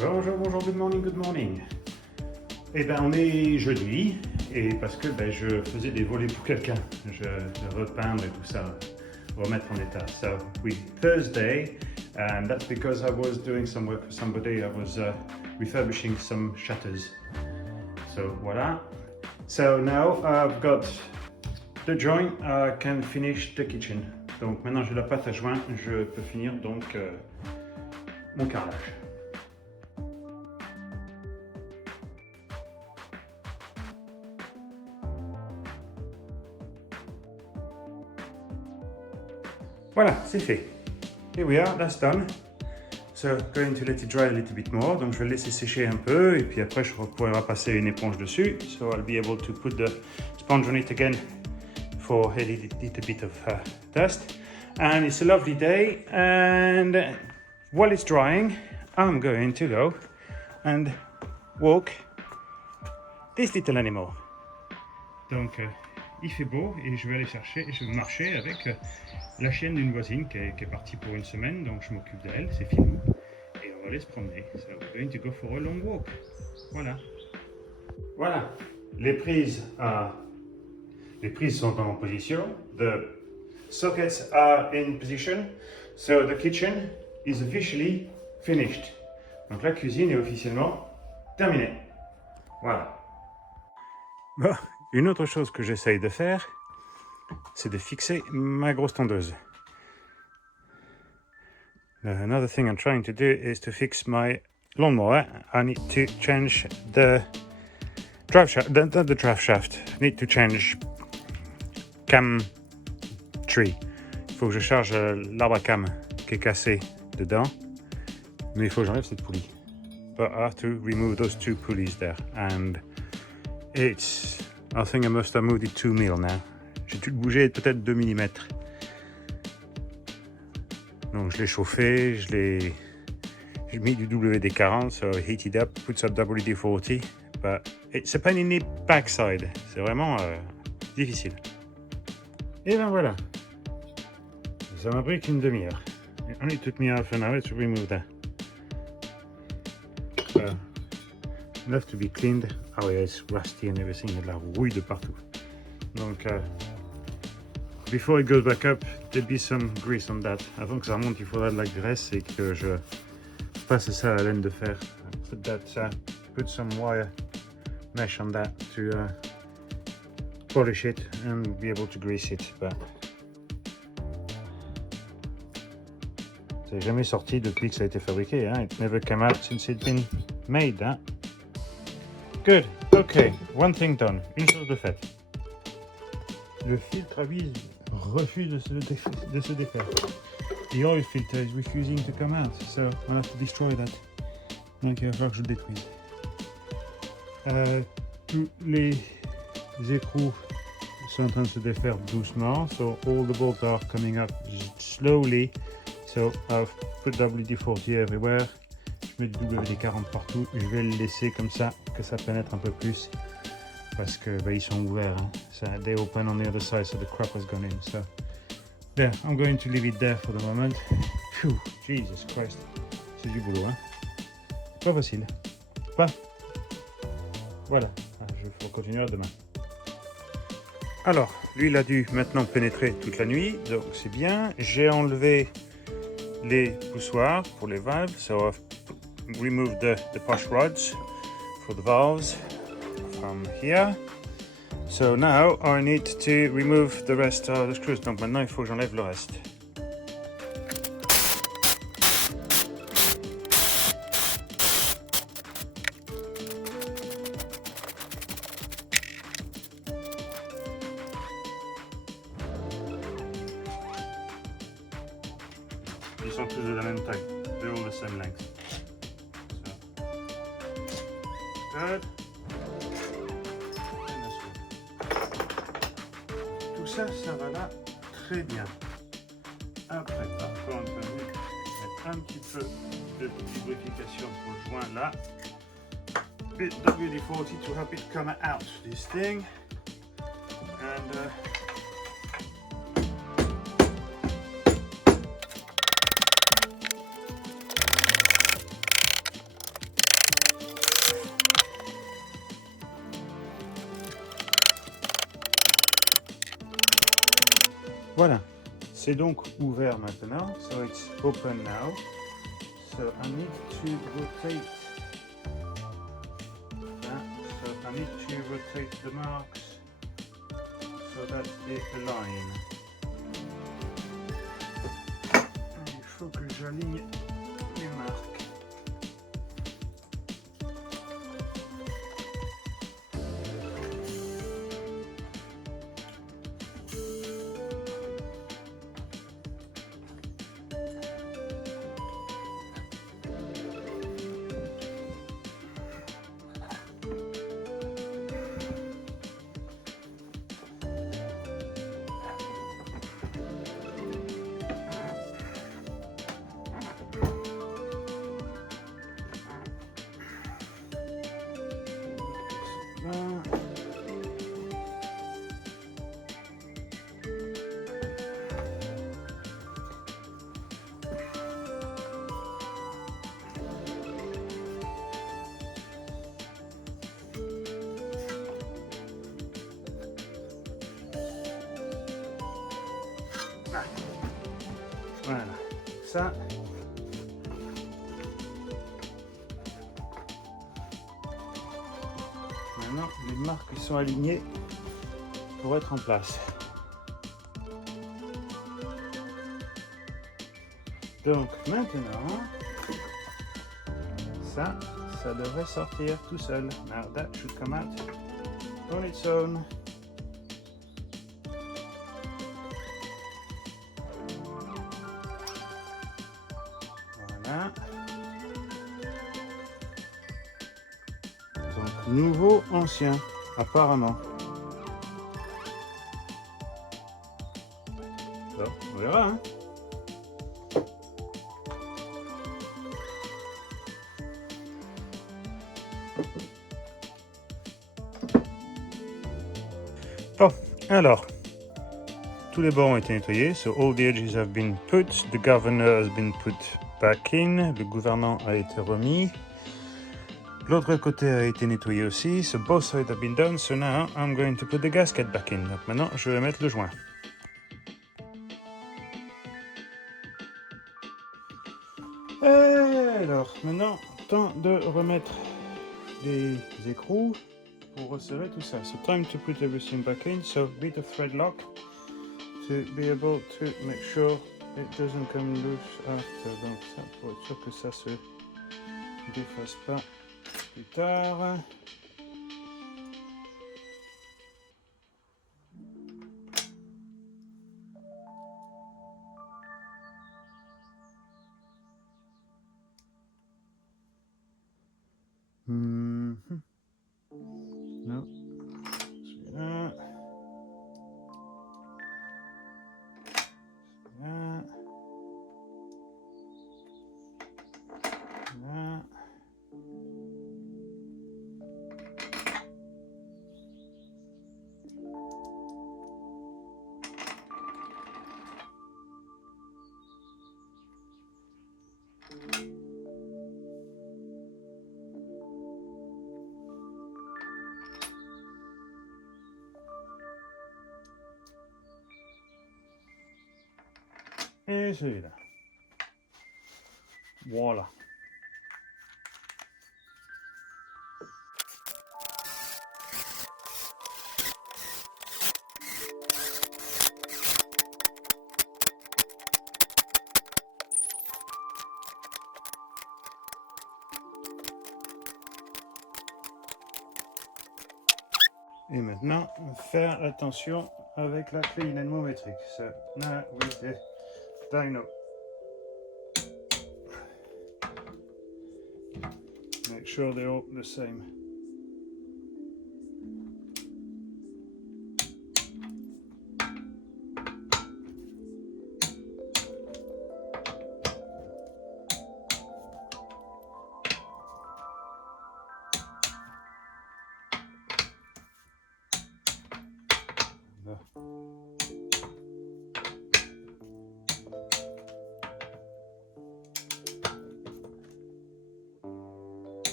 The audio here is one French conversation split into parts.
Bonjour, bonjour, good morning, good morning. Eh ben, on est jeudi, et parce que je faisais des volets pour quelqu'un, je repeindre et tout ça, remettre en état. So, Thursday, and that's because I was doing some work for somebody. I was refurbishing some shutters. So, voilà. So now I've got the joint, I can finish the kitchen. Donc maintenant j'ai la pâte à joint, je peux finir donc mon carrelage. Voilà, c'est fait. Here we are, that's done. So, going to let it dry a little bit more. Donc, je vais le laisser sécher un peu et puis après, je pourrai passer une éponge dessus. So, I'll be able to put the sponge on it again for a little bit of dust. And it's a lovely day. And while it's drying, I'm going to go and walk this little animal. Donc, il fait beau et je vais aller chercher, je vais marcher avec la chienne d'une voisine qui est partie pour une semaine, donc je m'occupe d'elle, c'est fini. Et on va aller se promener. So we're going to go for a long walk. Voilà. Voilà. Les prises sont en position. The sockets are in position. So the kitchen is officially finished. Donc la cuisine est officiellement terminée. Voilà. Bon, une autre chose que j'essaye de faire, c'est de fixer ma grosse tondeuse. Another thing I'm trying to do is to fix my lawnmower. I need to change the drive shaft, the drive shaft. I need to change cam tree. Il faut que je charge l'arbre à cam qui est cassé dedans, mais il faut que j'enlève cette poulie. But I have to remove those two pulleys there, and I think I must have moved it 2 mil now. J'ai dû le bouger peut-être 2 mm. Donc je l'ai chauffé, j'ai mis du WD-40, so I heat it up, put some WD-40, but it's a pain in the backside. C'est vraiment difficile. Et ben voilà. Ça m'a pris qu'une demi-heure. It only took me half an hour to remove that. Enough to be cleaned. Oh yeah, it's rusty and everything. Il y a de la rouille de partout. Donc, before it goes back up, there'll be some grease on that. Avant que ça remonte, il faudra de la graisse et que je passe ça à la laine de fer. Put some wire mesh on that to polish it and be able to grease it. But c'est jamais sorti depuis que ça a été fabriqué. Hein? It never came out since it's been made. Hein? Good. Okay. One thing done. Une chose de faite. Le filtre à huile refuse de se défaire. The oil filter is refusing to come out, so I'll have to destroy that. Donc il va falloir que je le détruise. Tous les écrous sont en train de se défaire doucement, so all the bolts are coming up slowly. So I've put WD-40 everywhere. Je mets du WD-40 partout. Je vais le laisser comme ça, que ça pénètre un peu plus. Parce que ils sont ouverts. Hein. So they open on the other side, so the crap has gone in. So there, I'm going to leave it there for the moment. Phew, Jesus Christ, c'est du boulot, hein. Pas facile. Pas. Voilà, je vais continuer demain. Alors, l'huile a dû maintenant pénétrer toute la nuit, donc c'est bien. J'ai enlevé les poussoirs pour les valves, so I've removed the push rods for the valves from here. So now I need to remove the rest of the screws. Donc maintenant il faut que j'enlève le reste. Ils sont tous de la même taille. They're all the same length. So. Good. Tout ça, ça va là très bien. Après, par contre, on va mettre un petit peu de lubrification pour le joint là. Bit WD-40 to help it come out this thing. And Voilà, c'est donc ouvert maintenant. So it's open now. So I need to rotate that. So I need to rotate the marks so that they align. Il faut que j'aligne les marques. Voilà, ça. Maintenant, les marques sont alignées pour être en place. Donc maintenant, ça devrait sortir tout seul. Now that should come out on its own. Voilà. Donc nouveau, ancien, apparemment. Bon, on verra, hein. Bon, alors, tous les bords ont été nettoyés, so all the edges have been put, the governor has been put back in, le gouvernant a été remis, l'autre côté a été nettoyé aussi, so both sides have been done, so now I'm going to put the gasket back in. Donc maintenant, je vais mettre le joint. Et alors, maintenant, temps de remettre les écrous pour resserrer tout ça. So time to put everything back in, so bit of thread lock to be able to make sure it doesn't come loose after. Donc ça, pour être sûr que ça se défasse pas plus tard. Non, celui-là. Là. Là. Et celui-là. Voilà. Et maintenant, faire attention avec la clé dynamométrique. So now with the dyno. Make sure they're all the same.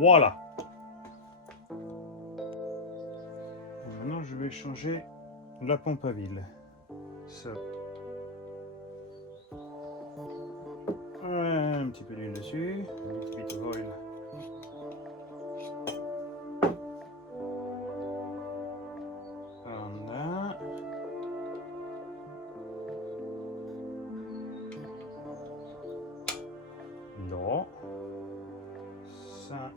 Voilà. Maintenant, je vais changer la pompe à huile. So. Un petit peu d'huile dessus. A little bit of oil. On a. L'eau. Ça.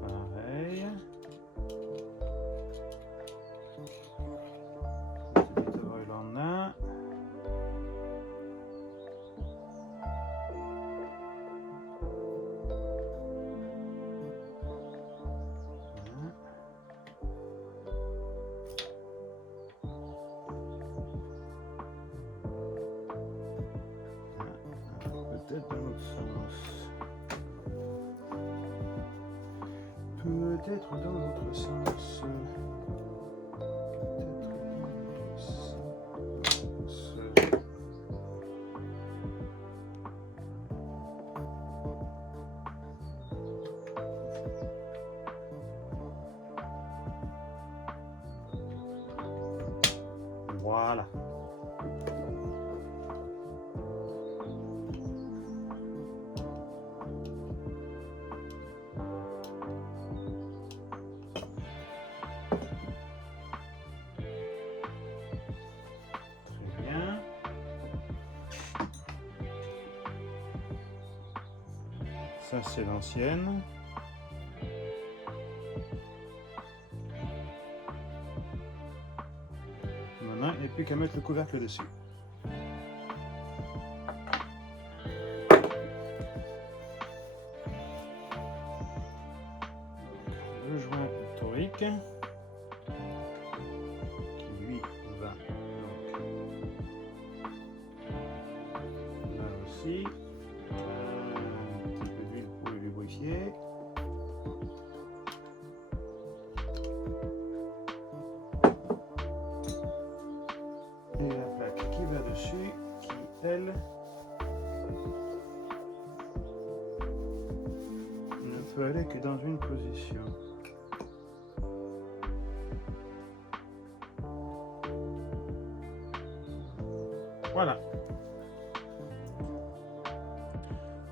Pareil. Un petit peu d'oil on a. Peut-être dans l'autre sens. Peut-être dans l'autre sens. Voilà. Très bien. Ça, c'est l'ancienne. Maintenant, il n'y a plus qu'à mettre le couvercle dessus. Le joint torique qui lui va donc là aussi. Un petit peu d'huile pour le lubrifier. Et la plaque qui va dessus, qui elle ne peut aller que dans une position. Voilà.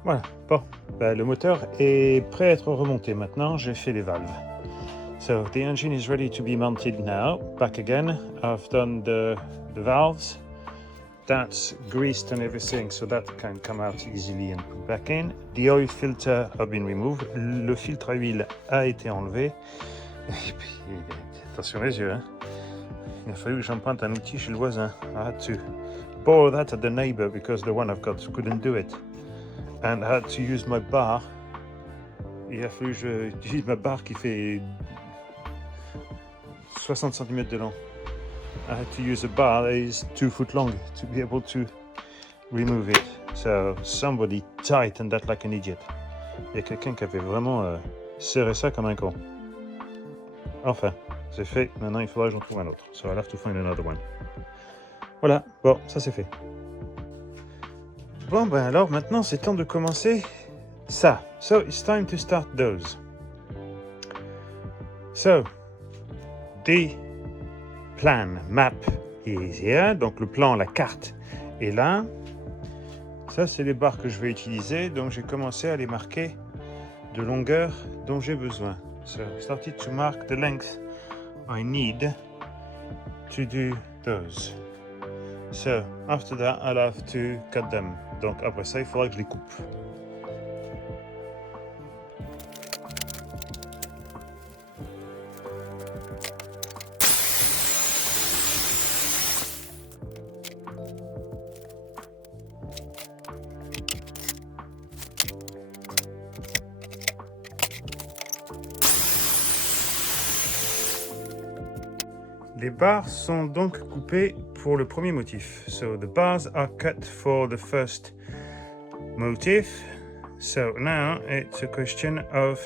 Voilà. Bon, ben, le moteur est prêt à être remonté maintenant. J'ai fait les valves. So the engine is ready to be mounted now. Back again. I've done the valves. That's greased and everything, so that can come out easily and put back in. The oil filter has been removed. Le filtre à huile a été enlevé. Et puis, attention les yeux, hein. Il a fallu que j'emprunte un outil chez le voisin. I had to borrow that at the neighbor because the one I've got couldn't do it. And I had to use my bar. Il a fallu que j'utilise ma barre qui fait 60 cm de long. I had to use a bar that is 2 foot long to be able to remove it. So somebody tightened that like an idiot. Il y a quelqu'un qui avait vraiment serré ça comme un con. Enfin, c'est fait. Maintenant, il faudra que j'en trouve un autre. So I'll have to find another one. Voilà. Bon, ça c'est fait. Bon, ben alors maintenant, c'est temps de commencer ça. So it's time to start those. So, the plan, map is here. Donc le plan, la carte est là. Ça, c'est les barres que je vais utiliser. Donc j'ai commencé à les marquer de longueur dont j'ai besoin. So I started to mark the length I need to do those. So after that, I'll have to cut them. Donc après ça, il faudra que je les coupe. Les barres sont donc coupées pour le premier motif. So the bars are cut for the first motif. So now it's a question of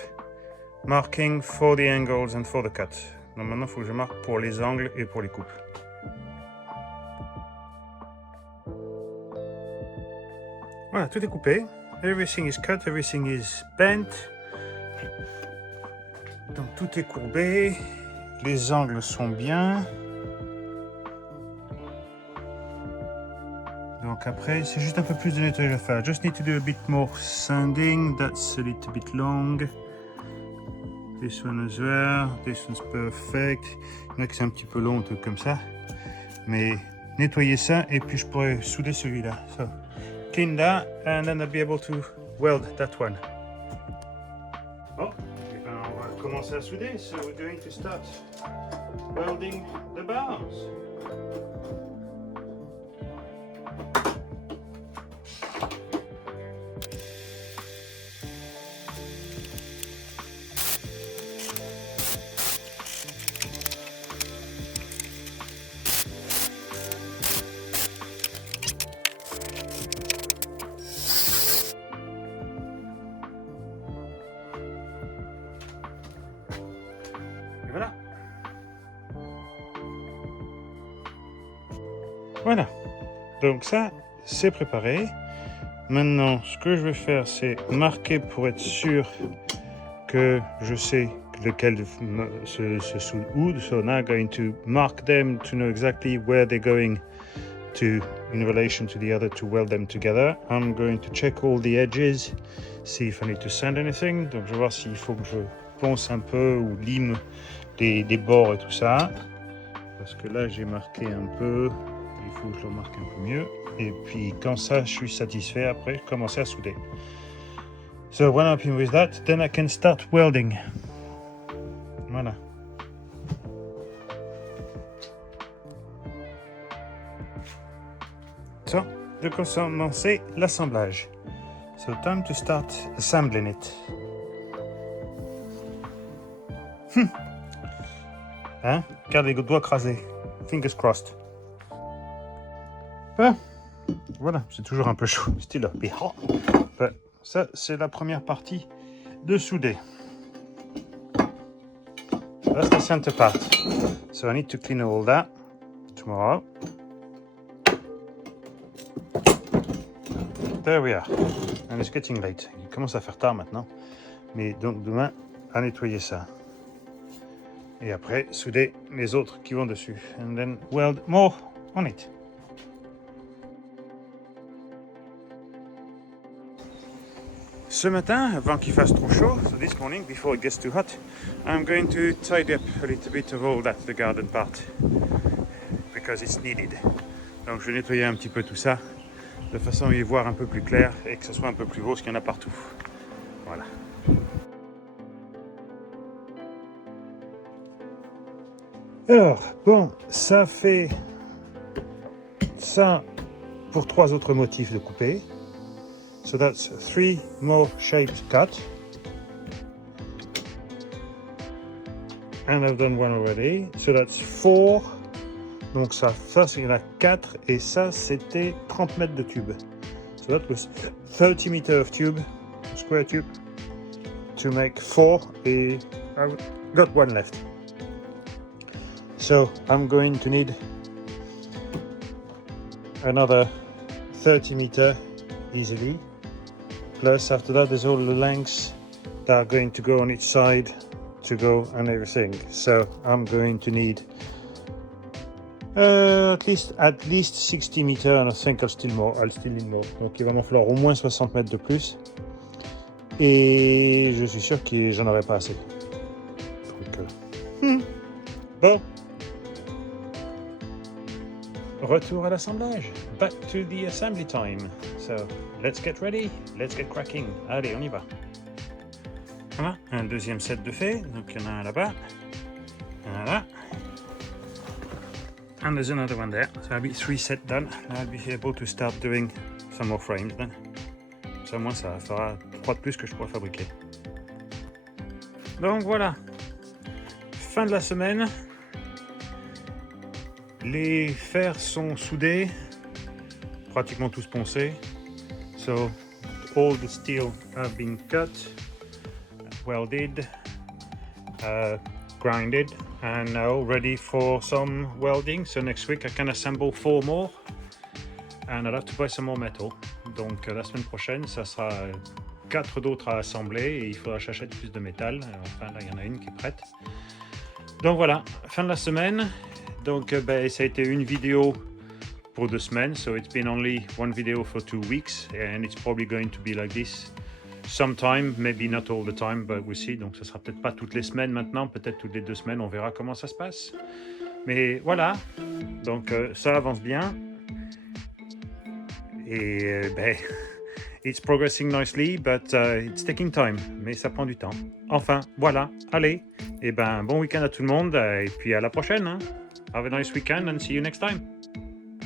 marking for the angles and for the cut. Donc maintenant, il faut que je marque pour les angles et pour les coupes. Voilà, tout est coupé. Everything is cut, everything is bent. Donc tout est courbé, les angles sont bien. Donc après, c'est juste un peu plus de nettoyage à faire. Just need to do a bit more sanding. That's a little bit long. This one as well. This one's perfect. Il y en a que c'est un petit peu long, un truc comme ça. Mais nettoyer ça et puis je pourrais souder celui-là. So, clean that and then I'll be able to weld that one. Bon, et ben on va commencer à souder. So we're going to start welding the bars. Et voilà. Voilà. Donc ça, c'est préparé. Maintenant, ce que je vais faire, c'est marquer pour être sûr que je sais lequel se soude où. So now I'm going to mark them to know exactly where they're going to in relation to the other to weld them together. I'm going to check all the edges, see if I need to sand anything. Donc je vais voir s'il faut que je ponce un peu ou lime des bords et tout ça. Parce que là j'ai marqué un peu, il faut que je le marque un peu mieux. Et puis quand ça je suis satisfait, après je commence à souder. So when I'm happy with that, then I can start welding. Voilà. So, de commencer l'assemblage. So time to start assembling it. Hein? Garde les doigts crasés. Fingers crossed. Ben, voilà, c'est toujours un peu chaud. Still a bit hot. Ben, ça, c'est la première partie de souder. That's the center part. So I need to clean all that tomorrow. There we are. And it's getting late. Il commence à faire tard maintenant. Mais donc demain, à nettoyer ça. Et après, souder les autres qui vont dessus. And then weld more on it. Ce matin, avant qu'il fasse trop chaud, so this morning, before it gets too hot, I'm going to tidy up a little bit of all that, the garden part, because it's needed. Donc je vais nettoyer un petit peu tout ça, de façon à y voir un peu plus clair et que ce soit un peu plus beau, parce qu'il y en a partout. Voilà. Alors, bon, ça fait ça pour 3 autres motifs de couper. So that's 3 more shaped cut. And I've done one already. So that's 4. Donc ça il y en a 4. Et ça, c'était 30 mètres de tube. So that was 30 meters of tube, square tube, to make 4. Et I've got 1 left. So I'm going to need another 30 meters easily. Plus after that there's all the lengths that are going to go on each side to go and everything. So I'm going to need at least 60 meters, and I think I'll still need more. Donc il va m'en falloir au moins 60 mètres de plus. Et je suis sûr que j'en aurai pas assez. Donc, bon. Retour à l'assemblage. Back to the assembly time. So, let's get ready, let's get cracking. Allez, on y va. Voilà, un deuxième set de fait. Donc, il y en a un là-bas. Voilà. And there's another one there. So, I'll be 3 sets done. I'll be able to start doing some more frames then. Ça, moi, ça fera 3 de plus que je pourrais fabriquer. Donc, voilà. Fin de la semaine. Les fers sont soudés, pratiquement tous poncés. So all the steel have been cut, welded, grinded, and now ready for some welding. So next week I can assemble 4 more, and I'll have to buy some more metal. Donc la semaine prochaine, ça sera 4 d'autres à assembler et il faudra que j'achète plus de métal. Enfin, là, il y en a une qui est prête. Donc voilà, fin de la semaine. Donc ça a été une vidéo pour 2 semaines. So it's been only one video for 2 weeks and it's probably going to be like this sometime, maybe not all the time, but we'll see. Donc ça sera peut-être pas toutes les semaines maintenant, peut-être toutes les 2 semaines, on verra comment ça se passe. Mais voilà, donc ça avance bien. Et it's progressing nicely, but it's taking time. Mais ça prend du temps. Enfin, voilà, allez. Et bon week-end à tout le monde et puis à la prochaine. Hein. Have a nice weekend and see you next time.